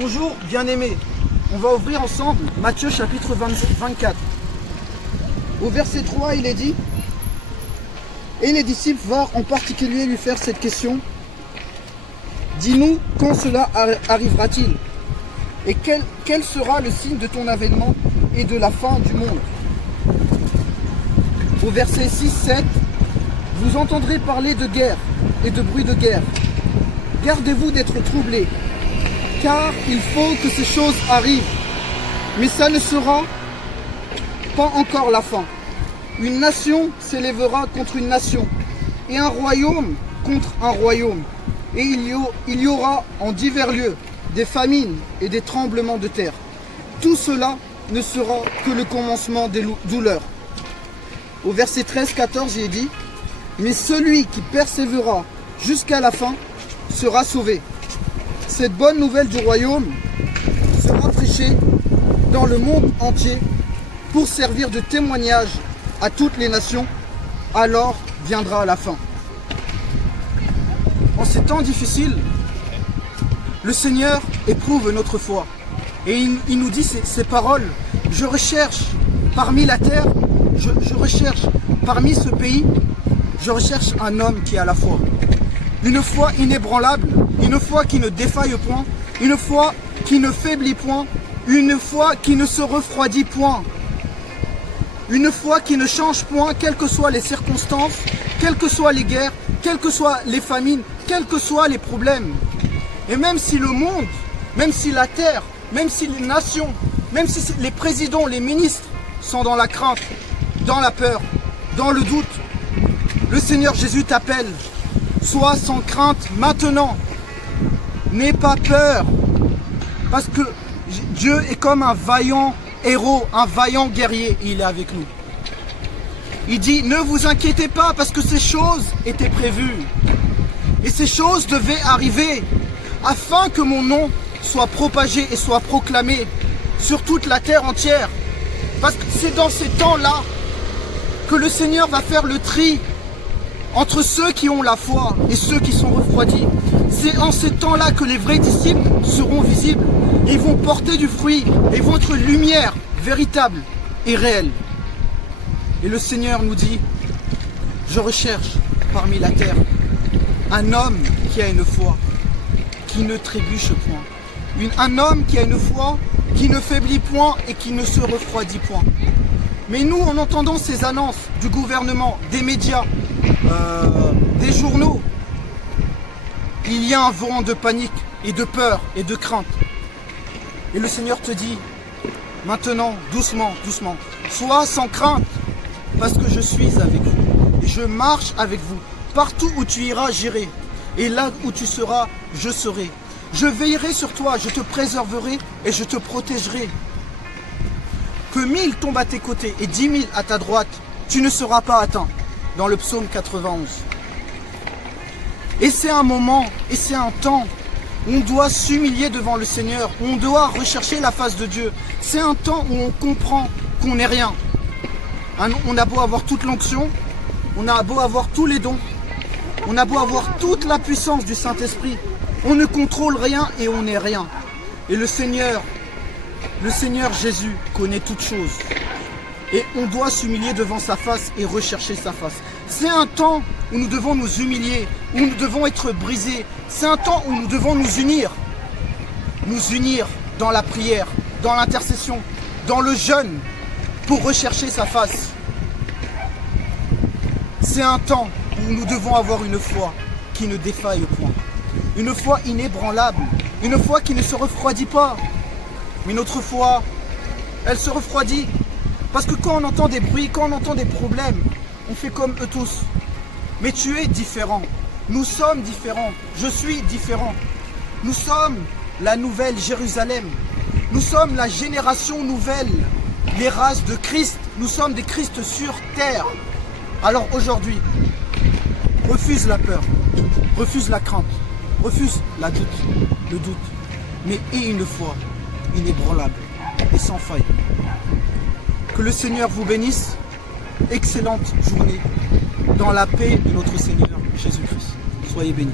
Bonjour bien-aimés, on va ouvrir ensemble Matthieu chapitre 24. Au verset 3, il est dit: et les disciples vinrent en particulier lui faire cette question: dis-nous quand cela arrivera-t-il, et quel sera le signe de ton avènement et de la fin du monde. Au verset 6-7, vous entendrez parler de guerre et de bruit de guerre. Gardez-vous d'être troublés, car il faut que ces choses arrivent, mais ça ne sera pas encore la fin. Une nation s'élèvera contre une nation, et un royaume contre un royaume. Et il y aura en divers lieux des famines et des tremblements de terre. Tout cela ne sera que le commencement des douleurs. Au verset 13-14, il est dit: mais celui qui persévérera jusqu'à la fin sera sauvé. Cette bonne nouvelle du royaume sera prêchée dans le monde entier pour servir de témoignage à toutes les nations. Alors viendra la fin. En ces temps difficiles, le Seigneur éprouve notre foi. Et il nous dit ces paroles: je recherche parmi la terre, je recherche parmi ce pays, je recherche un homme qui a la foi. Une foi inébranlable, une foi qui ne défaille point, une foi qui ne faiblit point, une foi qui ne se refroidit point. Une foi qui ne change point, quelles que soient les circonstances, quelles que soient les guerres, quelles que soient les famines, quels que soient les problèmes. Et même si le monde, même si la terre, même si les nations, même si les présidents, les ministres sont dans la crainte, dans la peur, dans le doute, le Seigneur Jésus t'appelle. Sois sans crainte maintenant. N'aie pas peur. Parce que Dieu est comme un vaillant héros, un vaillant guerrier. Il est avec nous. Il dit: ne vous inquiétez pas, parce que ces choses étaient prévues. Et ces choses devaient arriver afin que mon nom soit propagé et soit proclamé sur toute la terre entière. Parce que c'est dans ces temps-là que le Seigneur va faire le tri entre ceux qui ont la foi et ceux qui sont refroidis. C'est en ces temps-là que les vrais disciples seront visibles. Et ils vont porter du fruit. Et ils vont être une lumière véritable et réelle. Et le Seigneur nous dit: je recherche parmi la terre un homme qui a une foi, qui ne trébuche point. Un homme qui a une foi, qui ne faiblit point et qui ne se refroidit point. Mais nous, en entendant ces annonces du gouvernement, des médias, des journaux, il y a un vent de panique et de peur et de crainte. Et le Seigneur te dit maintenant, doucement, doucement, sois sans crainte, parce que je suis avec vous et je marche avec vous. Partout où tu iras, j'irai, et là où tu seras, je serai. Je veillerai sur toi, je te préserverai et je te protégerai. Que 1000 tombent à tes côtés et 10 000 à ta droite, tu ne seras pas atteint. Dans le psaume 91. Et c'est un moment, et c'est un temps où on doit s'humilier devant le Seigneur, où on doit rechercher la face de Dieu. C'est un temps où on comprend qu'on n'est rien. On a beau avoir toute l'onction, on a beau avoir tous les dons, on a beau avoir toute la puissance du Saint-Esprit, on ne contrôle rien et on n'est rien. Et le Seigneur Jésus connaît toutes choses. Et on doit s'humilier devant sa face et rechercher sa face. C'est un temps où nous devons nous humilier, où nous devons être brisés. C'est un temps où nous devons nous unir. Nous unir dans la prière, dans l'intercession, dans le jeûne, pour rechercher sa face. C'est un temps où nous devons avoir une foi qui ne défaille point. Une foi inébranlable, une foi qui ne se refroidit pas. Mais notre foi, elle se refroidit. Parce que quand on entend des bruits, quand on entend des problèmes, on fait comme eux tous. Mais tu es différent. Nous sommes différents. Je suis différent. Nous sommes la nouvelle Jérusalem. Nous sommes la génération nouvelle. Les races de Christ. Nous sommes des Christ sur terre. Alors aujourd'hui, refuse la peur. Refuse la crainte. Refuse le doute. Mais aie une foi inébranlable et sans faille. Que le Seigneur vous bénisse. Excellente journée dans la paix de notre Seigneur Jésus-Christ. Soyez bénis.